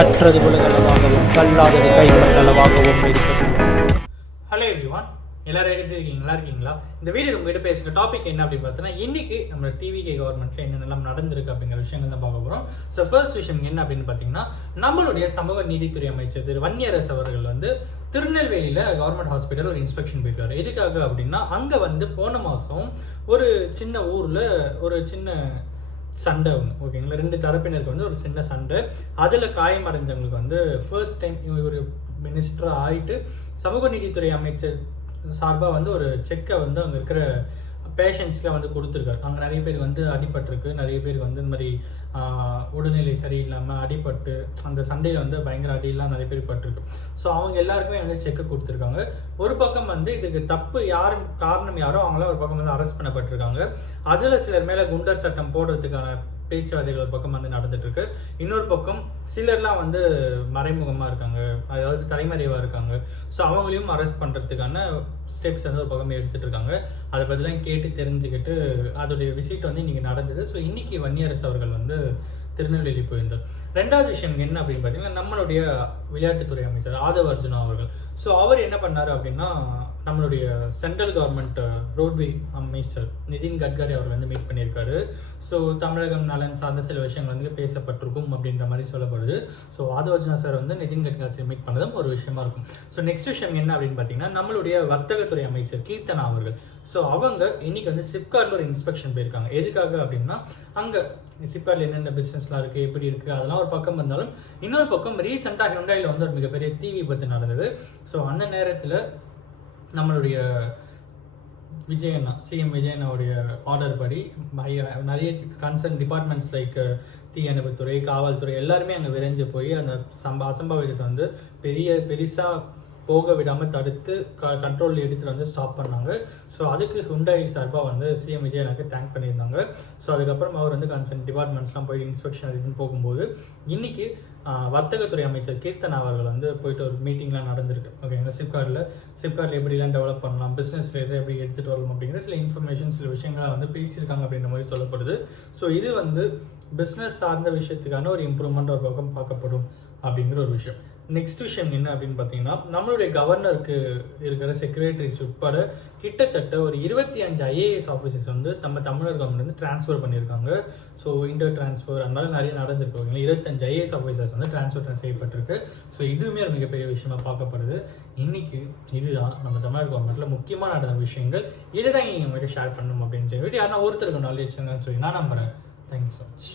கற்றது உலகளவாகவும் கல்லாதது கைவிடங்களவாகவும் இருக்கிறது. Hello everyone, எல்லாரும் எப்படி இருக்கீங்க? நல்லா இருக்கீங்களா? இந்த வீடியோ உங்ககிட்ட பேசுகிற டாபிக் என்ன அப்படின்னு பார்த்தீங்கன்னா, இன்னைக்கு நம்ம டிவிகே கவர்மெண்ட்ல என்னென்னலாம் நடந்திருக்கு அப்படிங்கிற விஷயங்கள் தான் பார்க்க போகிறோம். ஸோ ஃபர்ஸ்ட் விஷயம் என்ன அப்படின்னு பார்த்தீங்கன்னா, நம்மளுடைய சமூக நீதித்துறை அமைச்சர் திரு வன்னியரசு அவர்கள் வந்து திருநெல்வேலியில் கவர்மெண்ட் ஹாஸ்பிட்டல் ஒரு இன்ஸ்பெக்ஷன் போயிருக்காரு. எதுக்காக அப்படின்னா, அங்கே வந்து போன மாதம் ஒரு சின்ன ஊரில் ஒரு சின்ன சண்டை ஒன்று, ஓகேங்களா, ரெண்டு தரப்பினருக்கு வந்து ஒரு சின்ன சண்டை. அதில் காயமடைஞ்சவங்களுக்கு வந்து ஃபர்ஸ்ட் டைம் ஒரு மினிஸ்டராக ஆகிட்டு சமூக நீதித்துறை அமைச்சர் சார்பாக வந்து ஒரு செக்கை வந்து அங்கே இருக்கிற பேஷண்ட்ஸ்லாம் வந்து கொடுத்துருக்காரு. அங்கே நிறைய பேர் வந்து அடிபட்டிருக்கு, நிறைய பேருக்கு வந்து இந்த மாதிரி உடல்நிலை சரியில்லாமல் அடிபட்டு அந்த சண்டையில் வந்து பயங்கர அடியெல்லாம் நிறைய பேர் பட்டிருக்கு. ஸோ அவங்க எல்லாருக்குமே வந்து செக்கை கொடுத்துருக்காங்க. ஒரு பக்கம் வந்து இதுக்கு தப்பு காரணம் யாரோ அவங்களாம் ஒரு பக்கம் வந்து அரெஸ்ட் பண்ணப்பட்டிருக்காங்க. அதில் சிலர் மேலே குண்டர் சட்டம் போடுறதுக்கான பேச்சுவார்த்தைகள் ஒரு பக்கம் வந்து நடந்துட்டு இருக்கு. இன்னொரு பக்கம் சிலர்லாம் வந்து மறைமுகமாக இருக்காங்க, அதாவது தலைமறைவாக இருக்காங்க. ஸோ அவங்களையும் அரெஸ்ட் பண்ணுறதுக்கான ஸ்டெப்ஸ் வந்து ஒரு பக்கம் எடுத்துகிட்டு இருக்காங்க. அதை பற்றிலாம் கேட்டு தெரிஞ்சுக்கிட்டு அதோடைய விசிட் வந்து இன்றைக்கி நடந்தது. ஸோ இன்றைக்கி வன்னியரசு அவர்கள் வந்து திருநெல்வேலி போயிருந்தார். ரெண்டாவது விஷயம் என்ன அப்படின்னு பார்த்தீங்கன்னா, நம்மளுடைய விளையாட்டுத்துறை அமைச்சர் ஆதவ் அர்ஜுனா அவர்கள். ஸோ அவர் என்ன பண்ணார் அப்படின்னா, நம்மளுடைய சென்ட்ரல் கவர்மெண்ட் ரோட்வே அமைச்சர் நிதின் கட்கரி அவர் வந்து மீட் பண்ணியிருக்காரு. ஸோ தமிழகம் நலன் சார்ந்த சில விஷயங்கள் வந்து பேசப்பட்டிருக்கும் அப்படின்ற மாதிரி சொல்லப்படுது. ஸோ ஆதவ் அர்ஜுனா சார் வந்து நிதின் கட்கரி மீட் பண்ணதும் ஒரு விஷயமா இருக்கும். ஸோ நெக்ஸ்ட் விஷயம் என்ன அப்படின்னு பார்த்தீங்கன்னா, நம்மளுடைய வர்த்தகத்துறை அமைச்சர் கீர்த்தனா அவர்கள். ஸோ அவங்க இன்னைக்கு வந்து சிப்கார்ட்ல ஒரு இன்ஸ்பெக்ஷன் போயிருக்காங்க. எதுக்காக அப்படின்னா, அங்கே சிப்கார்ட்ல என்னென்ன பிஸ்னஸ்லாம் இருக்குது, எப்படி இருக்குது, அதெல்லாம் ஒரு பக்கம் இருந்தாலும் இன்னொரு பக்கம் ரீசெண்டாக ஹுண்டாயில் வந்து ஒரு மிகப்பெரிய தீ விபத்து நடந்தது. ஸோ அந்த நேரத்தில் நம்மளுடைய விஜயண்ணா, சிஎம் விஜயண்ணாவுடைய ஆர்டர் படி நிறைய கன்சர்ன் டிபார்ட்மெண்ட்ஸ் லைக் தீயணைப்புத்துறை, காவல்துறை எல்லாருமே அங்கே விரைஞ்சு போய் அந்த அசம்பாவிதத்தை வந்து பெருசாக போக விடாமல் தடுத்து கண்ட்ரோல் எடுத்துகிட்டு வந்து ஸ்டாப் பண்ணாங்க. ஸோ அதுக்கு ஹுண்டாய் சார்பாக வந்து சிஎம் விஜயனுக்கு தேங்க் பண்ணியிருந்தாங்க. ஸோ அதுக்கப்புறம் அவர் வந்து கன்சர்ன் டிபார்ட்மெண்ட்ஸ்லாம் போய் இன்ஸ்பெக்ஷன் இதுன்னு போகும்போது இன்றைக்கி வர்த்தகத்துறை அமைச்சர் கீர்த்தனா அவர்கள் வந்து போயிட்டு ஒரு மீட்டிங்லாம் நடந்திருக்கு. ஓகேங்களா, சிப்கார்ட்டில் எப்படிலாம் டெவலப் பண்ணலாம், பிஸ்னஸ் எப்படி எடுத்துகிட்டு வரலாம் அப்படிங்கிற சில இன்ஃபர்மேஷன் சில விஷயங்களை வந்து பேசியிருக்காங்க அப்படின்ற மாதிரி சொல்லப்படுது. ஸோ இது வந்து பிஸ்னஸ் சார்ந்த விஷயத்துக்கான ஒரு இம்ப்ரூவ்மெண்ட் ஒரு பக்கம் பார்க்கப்படும் அப்படிங்கிற ஒரு விஷயம். நெக்ஸ்ட் விஷயம் என்ன அப்படின்னு பார்த்தீங்கன்னா, நம்மளுடைய கவர்னருக்கு இருக்கிற செக்ரட்டரிஸ் உட்பட கிட்டத்தட்ட ஒரு 25 ஐஏஎஸ் ஆஃபீஸர்ஸ் வந்து நம்ம தமிழர் கவர்மெண்ட் வந்து ட்ரான்ஸ்ஃபர் பண்ணியிருக்காங்க. ஸோ இன்டர் ட்ரான்ஸ்ஃபர் அந்த மாதிரி நிறைய நடந்திருக்கு. 25 ஐஏஎஸ் ஆஃபீஸர்ஸ் வந்து ட்ரான்ஸ்ஃபர் செய்யப்பட்டிருக்கு. ஸோ இதுவுமே ஒரு மிகப்பெரிய விஷயமா பார்க்கப்படுது. இன்னைக்கு இதுதான் நம்ம தமிழர் கவர்மெண்ட்டில் முக்கியமாக நடந்த விஷயங்கள். இதை தான் நீங்கள் ஷேர் பண்ணணும் அப்படின்னு சொல்லி யாருன்னா ஒருத்தருக்கு நாலேஜ் சொல்லி நான் நம்புகிறேன். Thank you so much.